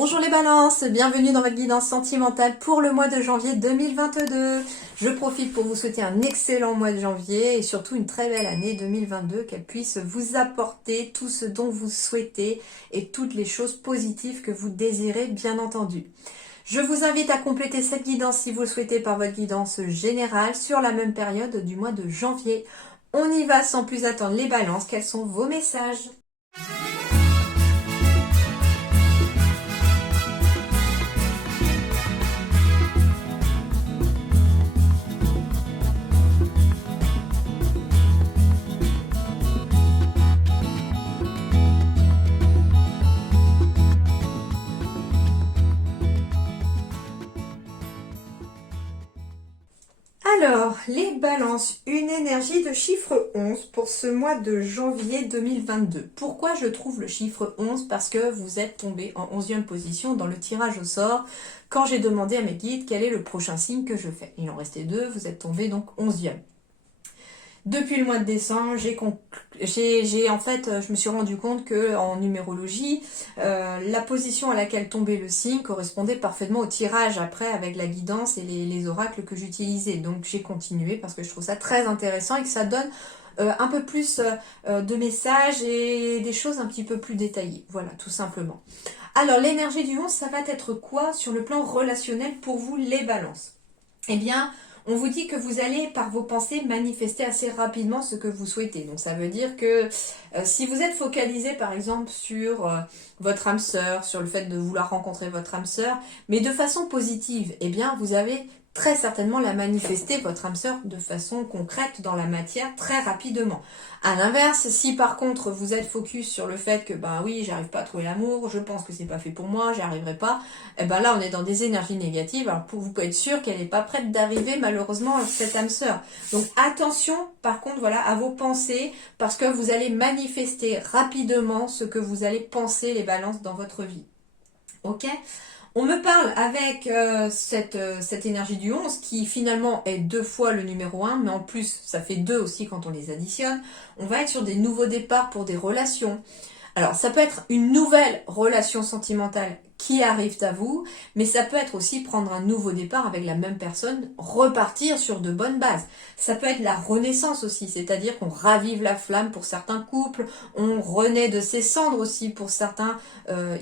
Bonjour les balances, bienvenue dans votre guidance sentimentale pour le mois de janvier 2022. Je profite pour vous souhaiter un excellent mois de janvier et surtout une très belle année 2022, qu'elle puisse vous apporter tout ce dont vous souhaitez et toutes les choses positives que vous désirez, bien entendu. Je vous invite à compléter cette guidance si vous le souhaitez par votre guidance générale sur la même période du mois de janvier. On y va sans plus attendre les balances, quels sont vos messages ? Alors, les balances, une énergie de chiffre 11 pour ce mois de janvier 2022. Pourquoi je trouve le chiffre 11? Parce que vous êtes tombé en 11e position dans le tirage au sort quand j'ai demandé à mes guides quel est le prochain signe que je fais. Il en restait deux, vous êtes tombé donc 11e. Depuis le mois de décembre, je me suis rendu compte que en numérologie, la position à laquelle tombait le signe correspondait parfaitement au tirage après avec la guidance et les oracles que j'utilisais. Donc j'ai continué parce que je trouve ça très intéressant et que ça donne un peu plus de messages et des choses un petit peu plus détaillées. Voilà, tout simplement. Alors l'énergie du 11, ça va être quoi sur le plan relationnel pour vous les balances? Eh bien, on vous dit que vous allez, par vos pensées, manifester assez rapidement ce que vous souhaitez. Donc ça veut dire que si vous êtes focalisé, par exemple, sur votre âme sœur, sur le fait de vouloir rencontrer votre âme sœur, mais de façon positive, eh bien, vous avez très certainement la manifester, votre âme sœur, de façon concrète dans la matière, très rapidement. À l'inverse, si par contre vous êtes focus sur le fait que, ben oui, j'arrive pas à trouver l'amour, je pense que c'est pas fait pour moi, j'y arriverai pas, et ben là on est dans des énergies négatives, alors vous pouvez être sûr qu'elle n'est pas prête d'arriver malheureusement cette âme sœur. Donc attention par contre voilà à vos pensées, parce que vous allez manifester rapidement ce que vous allez penser les balances dans votre vie. Ok ? On me parle avec cette énergie du 11 qui finalement est 2 fois le numéro 1, mais en plus ça fait 2 aussi quand on les additionne. On va être sur des nouveaux départs pour des relations. Alors ça peut être une nouvelle relation sentimentale qui arrive à vous, mais ça peut être aussi prendre un nouveau départ avec la même personne, repartir sur de bonnes bases. Ça peut être la renaissance aussi, c'est-à-dire qu'on ravive la flamme pour certains couples, on renaît de ses cendres aussi pour certains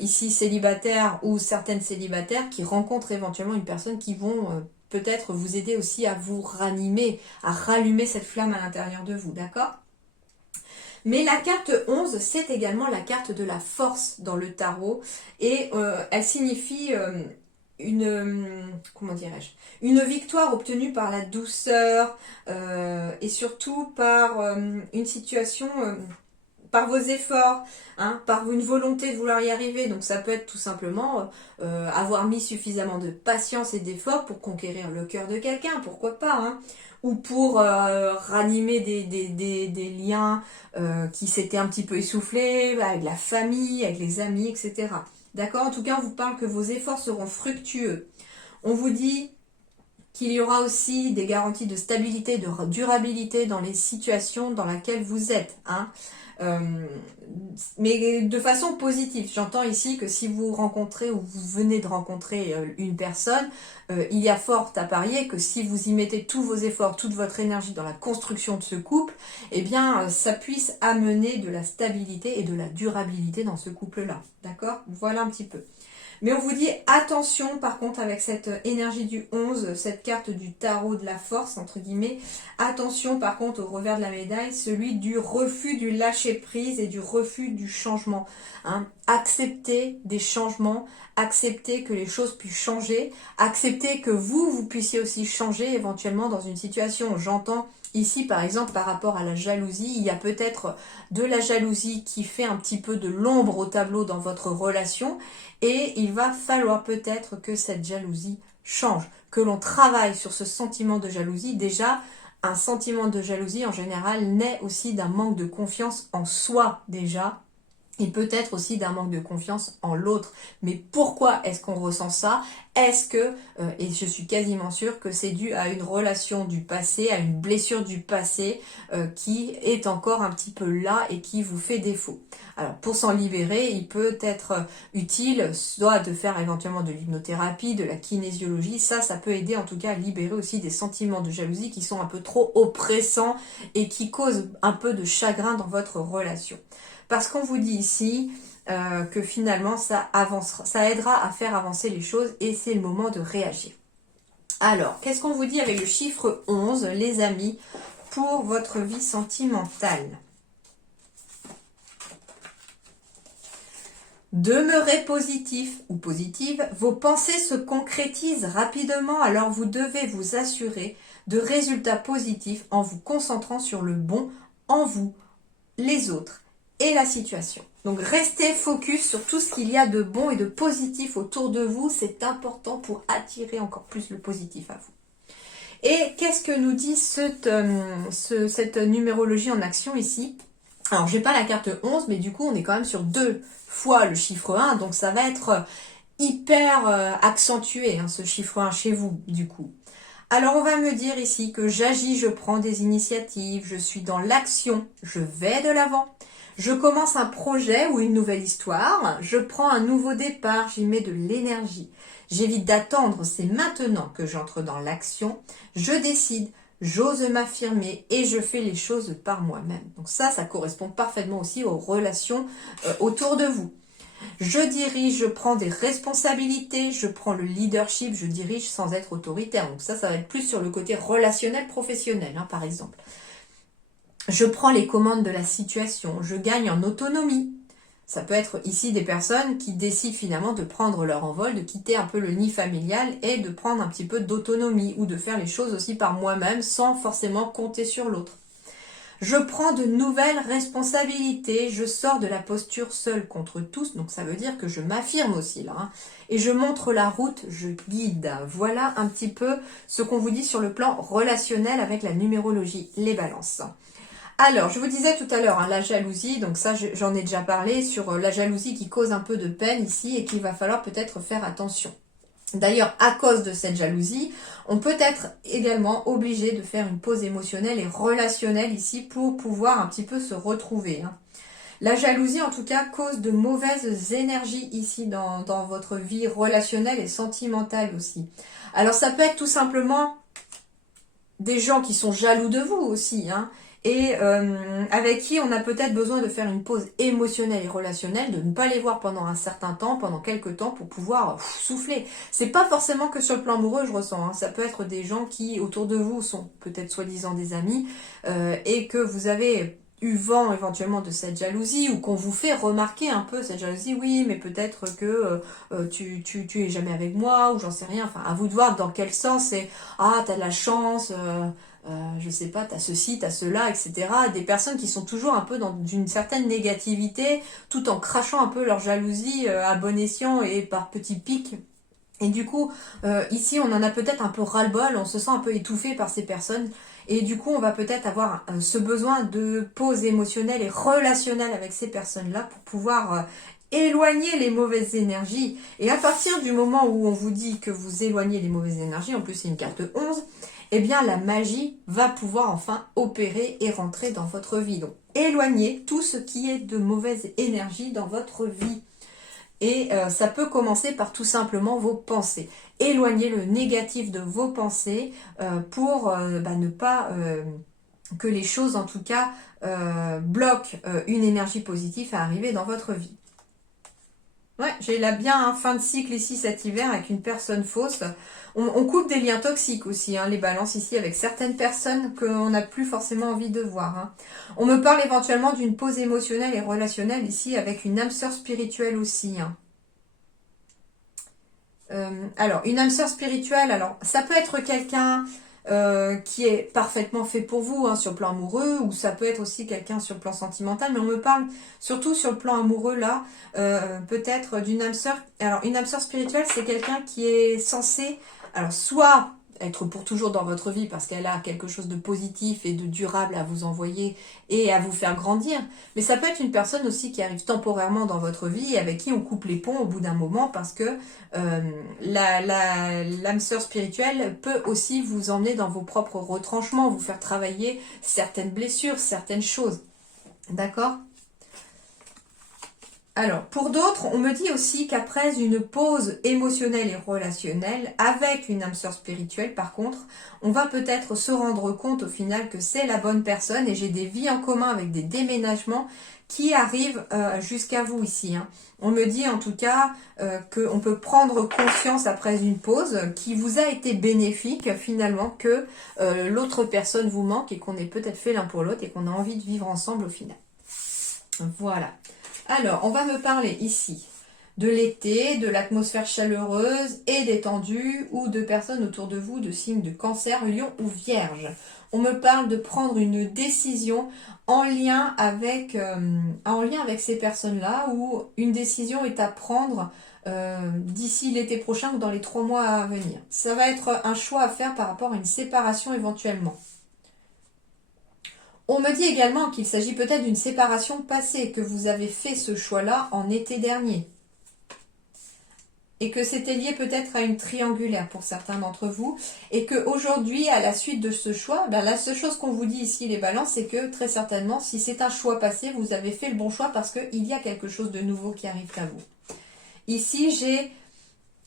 ici célibataires ou certaines célibataires qui rencontrent éventuellement une personne qui vont peut-être vous aider aussi à vous ranimer, à rallumer cette flamme à l'intérieur de vous, d'accord ? Mais la carte 11, c'est également la carte de la force dans le tarot et elle signifie comment dirais-je, une victoire obtenue par la douceur et surtout par une situation, par vos efforts, hein, par une volonté de vouloir y arriver. Donc ça peut être tout simplement avoir mis suffisamment de patience et d'efforts pour conquérir le cœur de quelqu'un, pourquoi pas, hein, ou pour ranimer des liens qui s'étaient un petit peu essoufflés, avec la famille, avec les amis, etc. D'accord ? En tout cas, on vous parle que vos efforts seront fructueux. On vous dit qu'il y aura aussi des garanties de stabilité, de durabilité dans les situations dans lesquelles vous êtes, hein. Mais de façon positive. J'entends ici que si vous rencontrez ou vous venez de rencontrer une personne, il y a fort à parier que si vous y mettez tous vos efforts, toute votre énergie dans la construction de ce couple, eh bien ça puisse amener de la stabilité et de la durabilité dans ce couple-là. D'accord ? Voilà un petit peu. Mais on vous dit attention par contre avec cette énergie du 11, cette carte du tarot de la force entre guillemets, attention par contre au revers de la médaille, celui du refus du lâcher prise et du refus du changement, hein. Accepter des changements, accepter que les choses puissent changer, accepter que vous puissiez aussi changer éventuellement dans une situation. J'entends ici par exemple par rapport à la jalousie, il y a peut-être de la jalousie qui fait un petit peu de l'ombre au tableau dans votre relation. Et il va falloir peut-être que cette jalousie change, que l'on travaille sur ce sentiment de jalousie. Déjà, un sentiment de jalousie en général naît aussi d'un manque de confiance en soi déjà, et peut-être aussi d'un manque de confiance en l'autre. Mais pourquoi est-ce qu'on ressent ça? est-ce que, et je suis quasiment sûre que c'est dû à une relation du passé, à une blessure du passé qui est encore un petit peu là et qui vous fait défaut. Alors pour s'en libérer, il peut être utile soit de faire éventuellement de l'hypnothérapie, de la kinésiologie, ça peut aider en tout cas à libérer aussi des sentiments de jalousie qui sont un peu trop oppressants et qui causent un peu de chagrin dans votre relation. Parce qu'on vous dit ici que finalement ça avancera, ça aidera à faire avancer les choses et c'est le moment de réagir. Alors, qu'est-ce qu'on vous dit avec le chiffre 11, les amis, pour votre vie sentimentale? Demeurez positif ou positive, vos pensées se concrétisent rapidement, alors vous devez vous assurer de résultats positifs en vous concentrant sur le bon en vous, les autres et la situation. Donc restez focus sur tout ce qu'il y a de bon et de positif autour de vous, c'est important pour attirer encore plus le positif à vous. Et qu'est-ce que nous dit cette numérologie en action ici? Alors, j'ai pas la carte 11, mais du coup, on est quand même sur 2 fois le chiffre 1, donc ça va être hyper accentué, ce chiffre 1 chez vous, du coup. Alors, on va me dire ici que j'agis, je prends des initiatives, je suis dans l'action, je vais de l'avant. Je commence un projet ou une nouvelle histoire, je prends un nouveau départ, j'y mets de l'énergie. J'évite d'attendre, c'est maintenant que j'entre dans l'action, je décide, j'ose m'affirmer et je fais les choses par moi-même. Donc ça correspond parfaitement aussi aux relations autour de vous. Je dirige, je prends des responsabilités, je prends le leadership, je dirige sans être autoritaire. Donc ça va être plus sur le côté relationnel professionnel, par exemple. Je prends les commandes de la situation, je gagne en autonomie. Ça peut être ici des personnes qui décident finalement de prendre leur envol, de quitter un peu le nid familial et de prendre un petit peu d'autonomie ou de faire les choses aussi par moi-même sans forcément compter sur l'autre. Je prends de nouvelles responsabilités, je sors de la posture seule contre tous, donc ça veut dire que je m'affirme aussi là, et je montre la route, je guide. Voilà un petit peu ce qu'on vous dit sur le plan relationnel avec la numérologie, les balances. Alors, je vous disais tout à l'heure, la jalousie, donc ça j'en ai déjà parlé, sur la jalousie qui cause un peu de peine ici et qu'il va falloir peut-être faire attention. D'ailleurs, à cause de cette jalousie, on peut être également obligé de faire une pause émotionnelle et relationnelle ici pour pouvoir un petit peu se retrouver. La jalousie, en tout cas, cause de mauvaises énergies ici dans votre vie relationnelle et sentimentale aussi. Alors, ça peut être tout simplement des gens qui sont jaloux de vous aussi, et avec qui on a peut-être besoin de faire une pause émotionnelle et relationnelle, de ne pas les voir pendant un certain temps, pendant quelques temps, pour pouvoir souffler. C'est pas forcément que sur le plan amoureux, je ressens. Ça peut être des gens qui, autour de vous, sont peut-être soi-disant des amis, et que vous avez eu vent éventuellement de cette jalousie, ou qu'on vous fait remarquer un peu cette jalousie, oui, mais peut-être que tu es jamais avec moi, ou j'en sais rien. Enfin, à vous de voir dans quel sens c'est, t'as de la chance... je sais pas, t'as ceci, t'as cela, etc. Des personnes qui sont toujours un peu dans une certaine négativité, tout en crachant un peu leur jalousie à bon escient et par petits pics. Et du coup, ici, on en a peut-être un peu ras-le-bol, on se sent un peu étouffé par ces personnes. Et du coup, on va peut-être avoir ce besoin de pause émotionnelle et relationnelle avec ces personnes-là pour pouvoir éloigner les mauvaises énergies. Et à partir du moment où on vous dit que vous éloignez les mauvaises énergies, en plus c'est une carte 11, eh bien la magie va pouvoir enfin opérer et rentrer dans votre vie. Donc éloignez tout ce qui est de mauvaise énergie dans votre vie. Et ça peut commencer par tout simplement vos pensées. Éloignez le négatif de vos pensées pour ne pas que les choses en tout cas bloquent une énergie positive à arriver dans votre vie. Ouais, j'ai là bien fin de cycle ici cet hiver avec une personne fausse. On coupe des liens toxiques aussi, les balances ici avec certaines personnes qu'on n'a plus forcément envie de voir. On me parle éventuellement d'une pause émotionnelle et relationnelle ici avec une âme sœur spirituelle aussi. Alors, une âme sœur spirituelle, alors ça peut être quelqu'un qui est parfaitement fait pour vous sur le plan amoureux, ou ça peut être aussi quelqu'un sur le plan sentimental, mais on me parle surtout sur le plan amoureux là, peut-être d'une âme sœur. Alors une âme sœur spirituelle, c'est quelqu'un qui est censé, alors soit être pour toujours dans votre vie parce qu'elle a quelque chose de positif et de durable à vous envoyer et à vous faire grandir. Mais ça peut être une personne aussi qui arrive temporairement dans votre vie et avec qui on coupe les ponts au bout d'un moment parce que l'âme sœur spirituelle peut aussi vous emmener dans vos propres retranchements, vous faire travailler certaines blessures, certaines choses. D'accord ? Alors, pour d'autres, on me dit aussi qu'après une pause émotionnelle et relationnelle, avec une âme sœur spirituelle, par contre, on va peut-être se rendre compte au final que c'est la bonne personne et j'ai des vies en commun avec des déménagements qui arrivent jusqu'à vous ici. Hein. On me dit en tout cas qu'on peut prendre conscience après une pause qui vous a été bénéfique finalement, que l'autre personne vous manque et qu'on est peut-être fait l'un pour l'autre et qu'on a envie de vivre ensemble au final. Voilà. Alors, on va me parler ici de l'été, de l'atmosphère chaleureuse et détendue ou de personnes autour de vous de signes de cancer, lion ou vierge. On me parle de prendre une décision en lien avec ces personnes-là ou une décision est à prendre d'ici l'été prochain ou dans les 3 mois à venir. Ça va être un choix à faire par rapport à une séparation éventuellement. On me dit également qu'il s'agit peut-être d'une séparation passée, que vous avez fait ce choix-là en été dernier. Et que c'était lié peut-être à une triangulaire pour certains d'entre vous. Et qu'aujourd'hui, à la suite de ce choix, la seule chose qu'on vous dit ici, les balances, c'est que très certainement, si c'est un choix passé, vous avez fait le bon choix parce qu'il y a quelque chose de nouveau qui arrive à vous. Ici, j'ai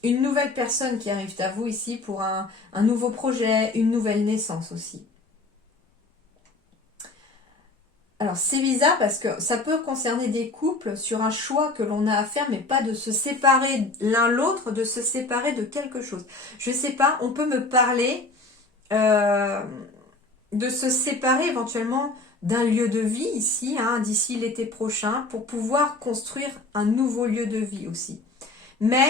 une nouvelle personne qui arrive à vous ici pour un nouveau projet, une nouvelle naissance aussi. Alors c'est bizarre parce que ça peut concerner des couples sur un choix que l'on a à faire, mais pas de se séparer l'un l'autre, de se séparer de quelque chose. Je sais pas, on peut me parler de se séparer éventuellement d'un lieu de vie ici, hein, d'ici l'été prochain, pour pouvoir construire un nouveau lieu de vie aussi. Mais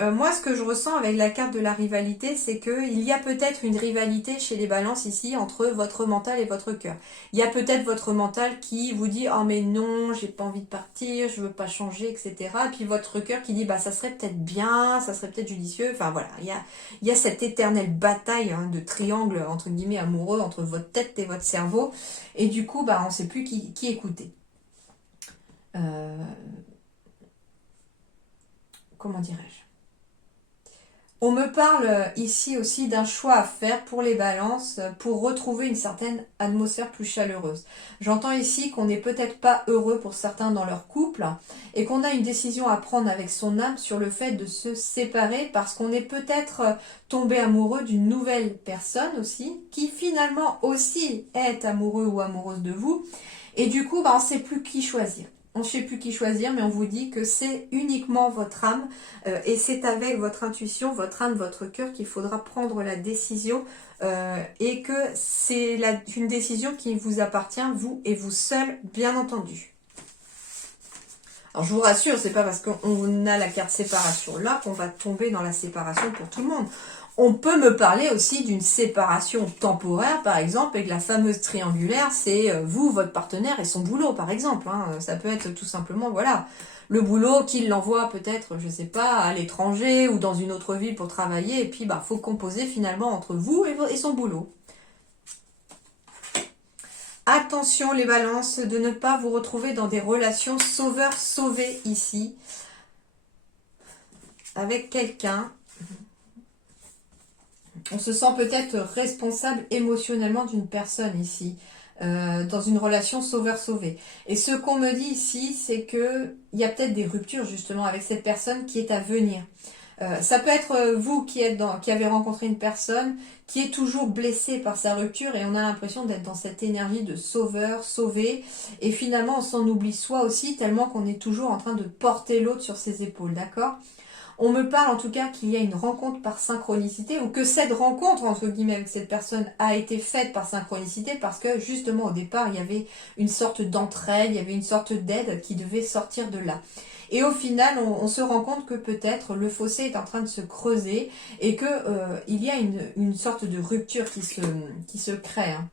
moi, ce que je ressens avec la carte de la rivalité, c'est qu'il y a peut-être une rivalité chez les balances ici entre votre mental et votre cœur. Il y a peut-être votre mental qui vous dit « Oh mais non, j'ai pas envie de partir, je veux pas changer, etc. » Et puis votre cœur qui dit « Bah ça serait peut-être bien, ça serait peut-être judicieux. » Enfin voilà, il y a cette éternelle bataille de triangle entre guillemets amoureux entre votre tête et votre cerveau. Et du coup, on ne sait plus qui écouter. Comment dirais-je ? On me parle ici aussi d'un choix à faire pour les balances pour retrouver une certaine atmosphère plus chaleureuse. J'entends ici qu'on n'est peut-être pas heureux pour certains dans leur couple et qu'on a une décision à prendre avec son âme sur le fait de se séparer parce qu'on est peut-être tombé amoureux d'une nouvelle personne aussi qui finalement aussi est amoureux ou amoureuse de vous et du coup on ne sait plus qui choisir. On ne sait plus qui choisir, mais on vous dit que c'est uniquement votre âme et c'est avec votre intuition, votre âme, votre cœur qu'il faudra prendre la décision et que c'est une décision qui vous appartient, vous et vous seul, bien entendu. Alors je vous rassure, c'est pas parce qu'on a la carte séparation là qu'on va tomber dans la séparation pour tout le monde. On peut me parler aussi d'une séparation temporaire, par exemple, avec la fameuse triangulaire, c'est vous, votre partenaire et son boulot, par exemple. Hein. Ça peut être tout simplement, voilà, le boulot qu'il l'envoie peut-être, je sais pas, à l'étranger ou dans une autre ville pour travailler, et puis faut composer finalement entre vous et son boulot. Attention les balances, de ne pas vous retrouver dans des relations sauveur-sauvé ici, avec quelqu'un. On se sent peut-être responsable émotionnellement d'une personne ici, dans une relation sauveur-sauvé. Et ce qu'on me dit ici, c'est qu'il y a peut-être des ruptures justement avec cette personne qui est à venir. Ça peut être vous qui avez rencontré une personne qui est toujours blessée par sa rupture et on a l'impression d'être dans cette énergie de sauveur, sauvé. Et finalement, on s'en oublie soi aussi tellement qu'on est toujours en train de porter l'autre sur ses épaules, d'accord ? On me parle en tout cas qu'il y a une rencontre par synchronicité ou que cette rencontre entre guillemets avec cette personne a été faite par synchronicité parce que justement au départ il y avait une sorte d'entraide, il y avait une sorte d'aide qui devait sortir de là. Et au final on se rend compte que peut-être le fossé est en train de se creuser et que il y a une sorte de rupture qui se crée. Hein.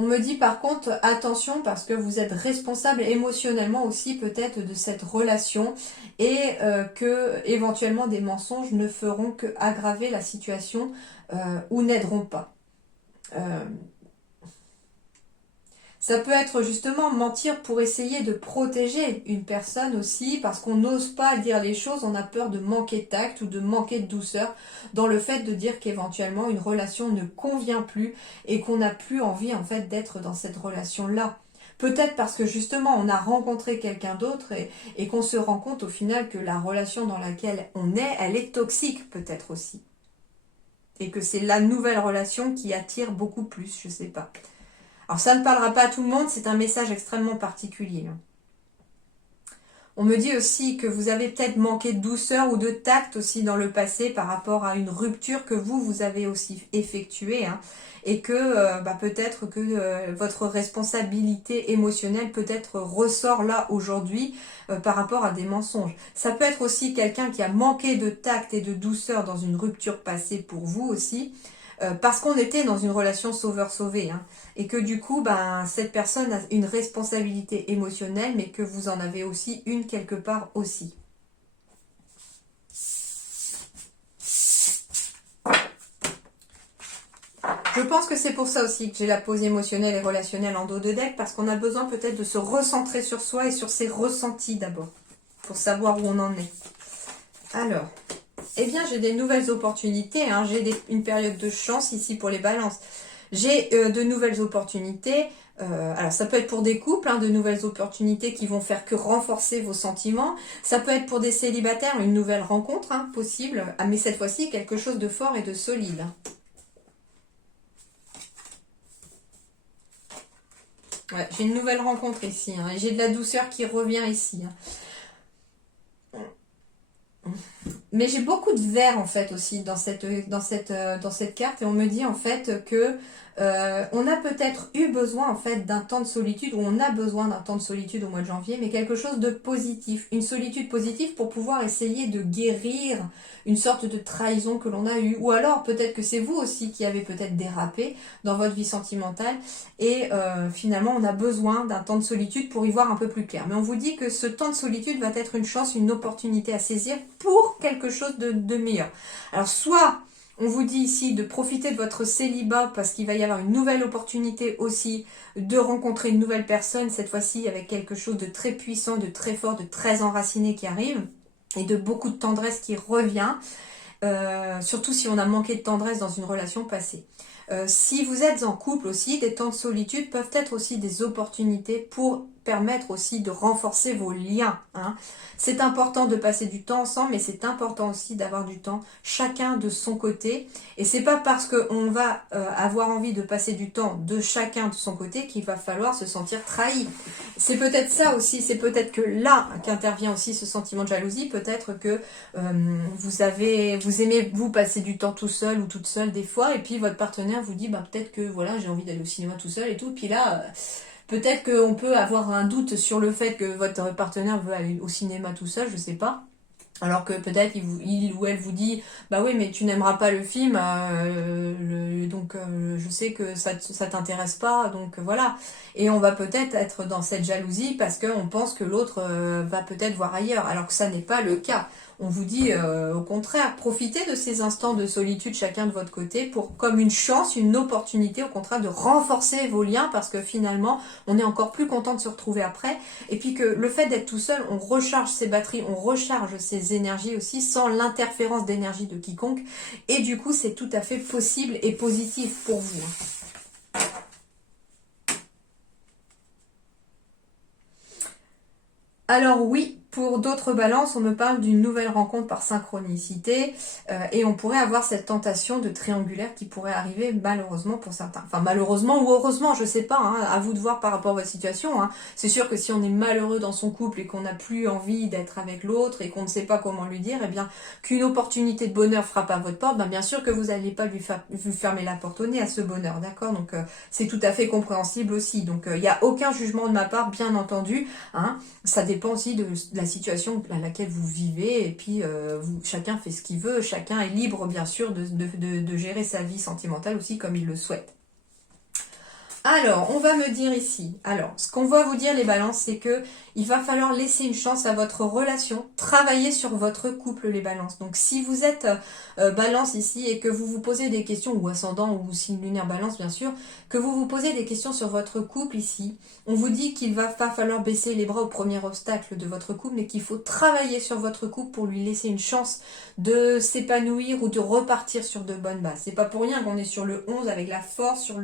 On me dit par contre, attention, parce que vous êtes responsable émotionnellement aussi peut-être de cette relation et que éventuellement des mensonges ne feront que aggraver la situation ou n'aideront pas. Ça peut être justement mentir pour essayer de protéger une personne aussi, parce qu'on n'ose pas dire les choses, on a peur de manquer de tact ou de manquer de douceur dans le fait de dire qu'éventuellement une relation ne convient plus et qu'on n'a plus envie en fait d'être dans cette relation-là. Peut-être parce que justement on a rencontré quelqu'un d'autre et qu'on se rend compte au final que la relation dans laquelle on est, elle est toxique peut-être aussi. Et que c'est la nouvelle relation qui attire beaucoup plus, je sais pas. Alors ça ne parlera pas à tout le monde, c'est un message extrêmement particulier. On me dit aussi que vous avez peut-être manqué de douceur ou de tact aussi dans le passé par rapport à une rupture que vous avez aussi effectuée. Et que peut-être que votre responsabilité émotionnelle peut-être ressort là aujourd'hui par rapport à des mensonges. Ça peut être aussi quelqu'un qui a manqué de tact et de douceur dans une rupture passée pour vous aussi. Parce qu'on était dans une relation sauveur-sauvé, et que du coup, cette personne a une responsabilité émotionnelle, mais que vous en avez aussi une quelque part aussi. Je pense que c'est pour ça aussi que j'ai la pause émotionnelle et relationnelle en dos de deck, parce qu'on a besoin peut-être de se recentrer sur soi et sur ses ressentis d'abord, pour savoir où on en est. Alors, eh bien, j'ai des nouvelles opportunités, j'ai une période de chance ici pour les balances. J'ai de nouvelles opportunités, alors ça peut être pour des couples, de nouvelles opportunités qui vont faire que renforcer vos sentiments. Ça peut être pour des célibataires, une nouvelle rencontre possible, mais cette fois-ci quelque chose de fort et de solide. Ouais, j'ai une nouvelle rencontre ici, et j'ai de la douceur qui revient ici. Mais j'ai beaucoup de vert en fait aussi dans cette carte, et on me dit en fait que on a peut-être eu besoin en fait d'un temps de solitude, ou on a besoin d'un temps de solitude au mois de janvier, mais quelque chose de positif, une solitude positive pour pouvoir essayer de guérir une sorte de trahison que l'on a eue, ou alors peut-être que c'est vous aussi qui avez peut-être dérapé dans votre vie sentimentale, et finalement on a besoin d'un temps de solitude pour y voir un peu plus clair. Mais on vous dit que ce temps de solitude va être une chance, une opportunité à saisir pour quelque chose de meilleur. Alors soit on vous dit ici de profiter de votre célibat parce qu'il va y avoir une nouvelle opportunité aussi de rencontrer une nouvelle personne, cette fois-ci avec quelque chose de très puissant, de très fort, de très enraciné qui arrive, et de beaucoup de tendresse qui revient, surtout si on a manqué de tendresse dans une relation passée. Si vous êtes en couple aussi, des temps de solitude peuvent être aussi des opportunités pour permettre aussi de renforcer vos liens. C'est important de passer du temps ensemble, mais c'est important aussi d'avoir du temps chacun de son côté. Et c'est pas parce qu'on va avoir envie de passer du temps de chacun de son côté qu'il va falloir se sentir trahi. C'est peut-être ça aussi, c'est peut-être que là qu'intervient aussi ce sentiment de jalousie. Peut-être que vous aimez vous passer du temps tout seul ou toute seule des fois, et puis votre partenaire vous dit peut-être que voilà, j'ai envie d'aller au cinéma tout seul et tout, puis là peut-être qu'on peut avoir un doute sur le fait que votre partenaire veut aller au cinéma tout seul, je sais pas. Alors que peut-être il ou elle vous dit oui, mais tu n'aimeras pas le film, donc je sais que ça t'intéresse pas, donc voilà. Et on va peut-être être dans cette jalousie parce qu'on pense que l'autre va peut-être voir ailleurs, alors que ça n'est pas le cas. On vous dit au contraire, profitez de ces instants de solitude chacun de votre côté pour comme une chance, une opportunité au contraire de renforcer vos liens, parce que finalement on est encore plus content de se retrouver après, et puis que le fait d'être tout seul, on recharge ses batteries, on recharge ses énergies aussi sans l'interférence d'énergie de quiconque, et du coup c'est tout à fait possible et positif pour vous. Alors oui, pour d'autres balances, on me parle d'une nouvelle rencontre par synchronicité, et on pourrait avoir cette tentation de triangulaire qui pourrait arriver malheureusement pour certains. Enfin malheureusement ou heureusement, je sais pas, à vous de voir par rapport à votre situation. C'est sûr que si on est malheureux dans son couple et qu'on n'a plus envie d'être avec l'autre et qu'on ne sait pas comment lui dire, bien qu'une opportunité de bonheur frappe à votre porte, bien sûr que vous n'allez pas lui fermer la porte au nez à ce bonheur, d'accord? Donc c'est tout à fait compréhensible aussi. Donc il n'y a aucun jugement de ma part, bien entendu. Ça dépend aussi de la situation à laquelle vous vivez, et puis chacun fait ce qu'il veut, chacun est libre bien sûr de gérer sa vie sentimentale aussi comme il le souhaite. Alors, on va me dire ici, alors, ce qu'on va vous dire les balances, c'est que il va falloir laisser une chance à votre relation, travailler sur votre couple les balances. Donc, si vous êtes balance ici et que vous vous posez des questions, ou ascendant, ou signe lunaire balance bien sûr, que vous vous posez des questions sur votre couple ici, on vous dit qu'il va pas falloir baisser les bras au premier obstacle de votre couple, mais qu'il faut travailler sur votre couple pour lui laisser une chance de s'épanouir ou de repartir sur de bonnes bases. C'est pas pour rien qu'on est sur le 11 avec la force, sur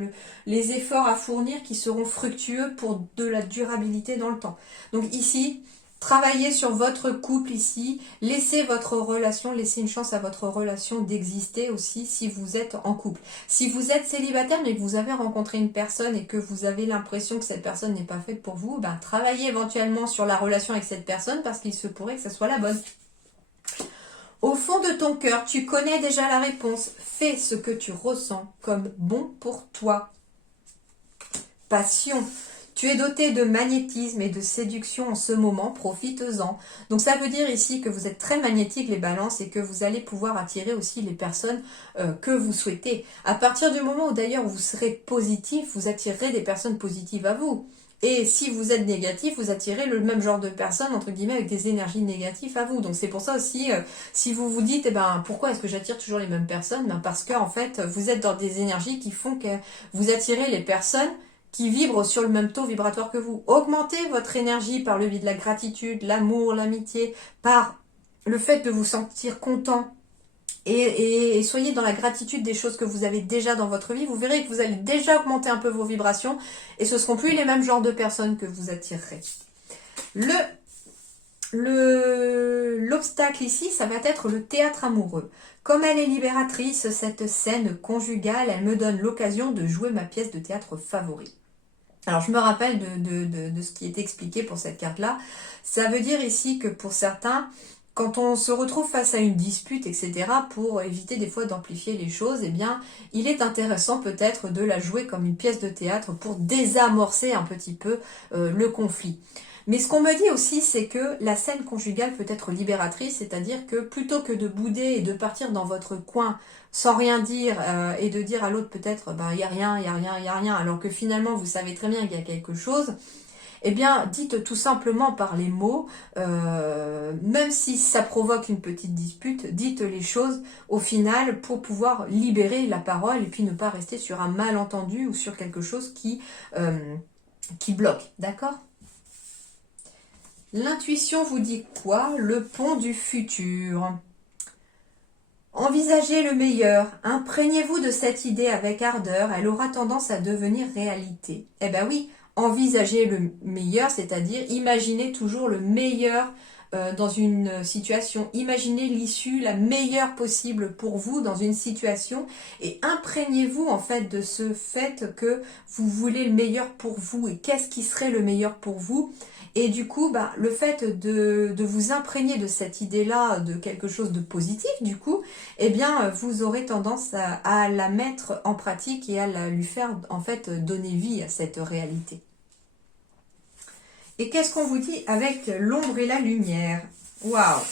les efforts à fournir qui seront fructueux pour de la durabilité dans le temps. Donc ici, travaillez sur votre couple ici, laissez votre relation, laissez une chance à votre relation d'exister aussi si vous êtes en couple. Si vous êtes célibataire mais que vous avez rencontré une personne et que vous avez l'impression que cette personne n'est pas faite pour vous, ben travaillez éventuellement sur la relation avec cette personne parce qu'il se pourrait que ce soit la bonne. Au fond de ton cœur, tu connais déjà la réponse. Fais ce que tu ressens comme bon pour toi. Passion. Tu es doté de magnétisme et de séduction en ce moment, profite-en. Donc ça veut dire ici que vous êtes très magnétique les balances et que vous allez pouvoir attirer aussi les personnes que vous souhaitez. À partir du moment où d'ailleurs vous serez positif, vous attirerez des personnes positives à vous. Et si vous êtes négatif, vous attirez le même genre de personnes, entre guillemets, avec des énergies négatives à vous. Donc c'est pour ça aussi, si vous vous dites, eh ben, pourquoi est-ce que j'attire toujours les mêmes personnes? Ben, parce que en fait, vous êtes dans des énergies qui font que vous attirez les personnes qui vibrent sur le même taux vibratoire que vous. Augmentez votre énergie par le biais de la gratitude, l'amour, l'amitié, par le fait de vous sentir content et soyez dans la gratitude des choses que vous avez déjà dans votre vie. Vous verrez que vous allez déjà augmenter un peu vos vibrations et ce ne seront plus les mêmes genres de personnes que vous attirerez. L'obstacle ici, ça va être le théâtre amoureux. Comme elle est libératrice, cette scène conjugale, elle me donne l'occasion de jouer ma pièce de théâtre favorite. Alors je me rappelle de ce qui est expliqué pour cette carte-là. Ça veut dire ici que pour certains, quand on se retrouve face à une dispute, etc., pour éviter des fois d'amplifier les choses, eh bien, il est intéressant peut-être de la jouer comme une pièce de théâtre pour désamorcer un petit peu le conflit. Mais ce qu'on me dit aussi, c'est que la scène conjugale peut être libératrice, c'est-à-dire que plutôt que de bouder et de partir dans votre coin sans rien dire et de dire à l'autre peut-être ben il y a rien, il y a rien, il y a rien, alors que finalement vous savez très bien qu'il y a quelque chose, eh bien dites tout simplement par les mots, même si ça provoque une petite dispute, dites les choses au final pour pouvoir libérer la parole et puis ne pas rester sur un malentendu ou sur quelque chose qui bloque, d'accord ? L'intuition vous dit quoi? Le pont du futur. Envisagez le meilleur, imprégnez-vous de cette idée avec ardeur, elle aura tendance à devenir réalité. Eh bien oui, envisagez le meilleur, c'est-à-dire imaginez toujours le meilleur dans une situation, imaginez l'issue la meilleure possible pour vous dans une situation et imprégnez-vous en fait de ce fait que vous voulez le meilleur pour vous et qu'est-ce qui serait le meilleur pour vous. Et du coup, bah, le fait de vous imprégner de cette idée-là, de quelque chose de positif, du coup, eh bien, vous aurez tendance à la mettre en pratique et à lui faire, en fait, donner vie à cette réalité. Et qu'est-ce qu'on vous dit avec l'ombre et la lumière? Waouh!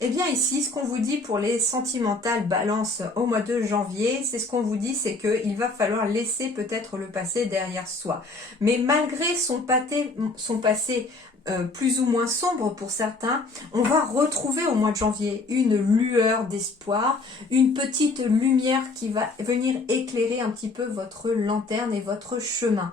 Eh bien ici, ce qu'on vous dit pour les sentimentales balances au mois de janvier, c'est ce qu'on vous dit, c'est qu'il va falloir laisser peut-être le passé derrière soi. Mais malgré son passé plus ou moins sombre pour certains, on va retrouver au mois de janvier une lueur d'espoir, une petite lumière qui va venir éclairer un petit peu votre lanterne et votre chemin.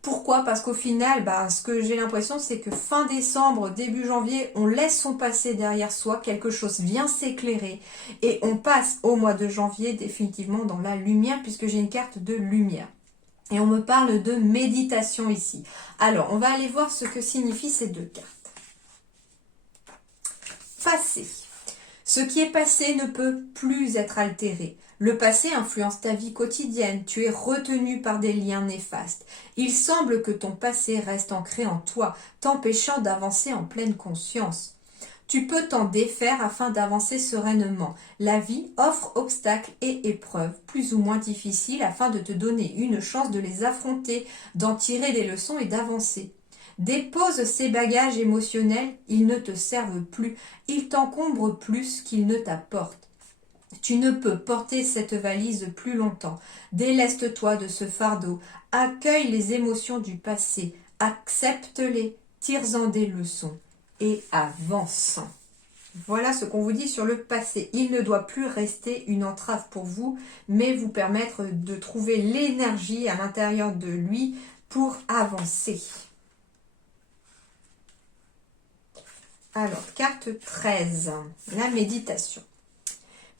Pourquoi? Parce qu'au final, ce que j'ai l'impression, c'est que fin décembre, début janvier, on laisse son passé derrière soi, quelque chose vient s'éclairer et on passe au mois de janvier définitivement dans la lumière puisque j'ai une carte de lumière. Et on me parle de méditation ici. Alors, on va aller voir ce que signifient ces deux cartes. Passé. Ce qui est passé ne peut plus être altéré. Le passé influence ta vie quotidienne, tu es retenu par des liens néfastes. Il semble que ton passé reste ancré en toi, t'empêchant d'avancer en pleine conscience. Tu peux t'en défaire afin d'avancer sereinement. La vie offre obstacles et épreuves, plus ou moins difficiles, afin de te donner une chance de les affronter, d'en tirer des leçons et d'avancer. Dépose ces bagages émotionnels, ils ne te servent plus, ils t'encombrent plus qu'ils ne t'apportent. Tu ne peux porter cette valise plus longtemps. Déleste-toi de ce fardeau. Accueille les émotions du passé. Accepte-les. Tire-en des leçons. Et avance. Voilà ce qu'on vous dit sur le passé. Il ne doit plus rester une entrave pour vous, mais vous permettre de trouver l'énergie à l'intérieur de lui pour avancer. Alors, carte 13, la méditation.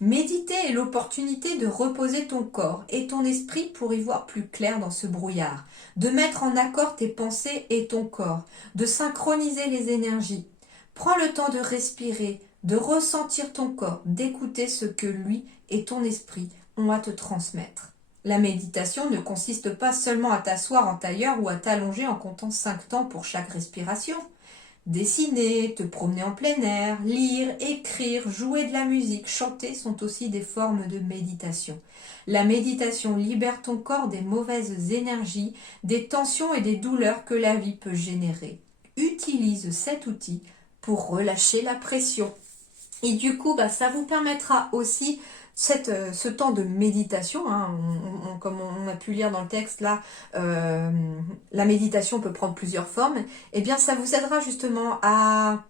Méditer est l'opportunité de reposer ton corps et ton esprit pour y voir plus clair dans ce brouillard, de mettre en accord tes pensées et ton corps, de synchroniser les énergies. Prends le temps de respirer, de ressentir ton corps, d'écouter ce que lui et ton esprit ont à te transmettre. La méditation ne consiste pas seulement à t'asseoir en tailleur ou à t'allonger en comptant 5 temps pour chaque respiration. Dessiner, te promener en plein air, lire, écrire, jouer de la musique, chanter sont aussi des formes de méditation. La méditation libère ton corps des mauvaises énergies, des tensions et des douleurs que la vie peut générer. Utilise cet outil pour relâcher la pression. Et du coup, ça vous permettra aussi ce temps de méditation, hein, comme on a pu lire dans le texte là, la méditation peut prendre plusieurs formes, et bien ça vous aidera justement à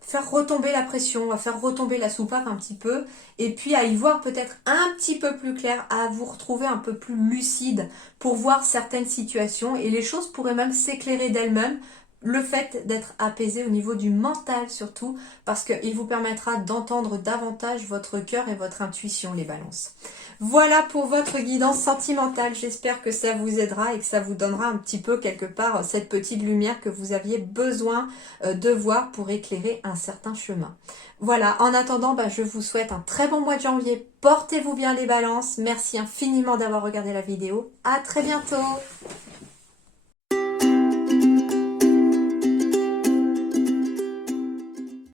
faire retomber la pression, à faire retomber la soupape un petit peu, et puis à y voir peut-être un petit peu plus clair, à vous retrouver un peu plus lucide pour voir certaines situations, et les choses pourraient même s'éclairer d'elles-mêmes. Le fait d'être apaisé au niveau du mental surtout, parce qu'il vous permettra d'entendre davantage votre cœur et votre intuition, les balances. Voilà pour votre guidance sentimentale. J'espère que ça vous aidera et que ça vous donnera un petit peu quelque part cette petite lumière que vous aviez besoin de voir pour éclairer un certain chemin. Voilà, en attendant, je vous souhaite un très bon mois de janvier. Portez-vous bien les balances. Merci infiniment d'avoir regardé la vidéo. À très bientôt.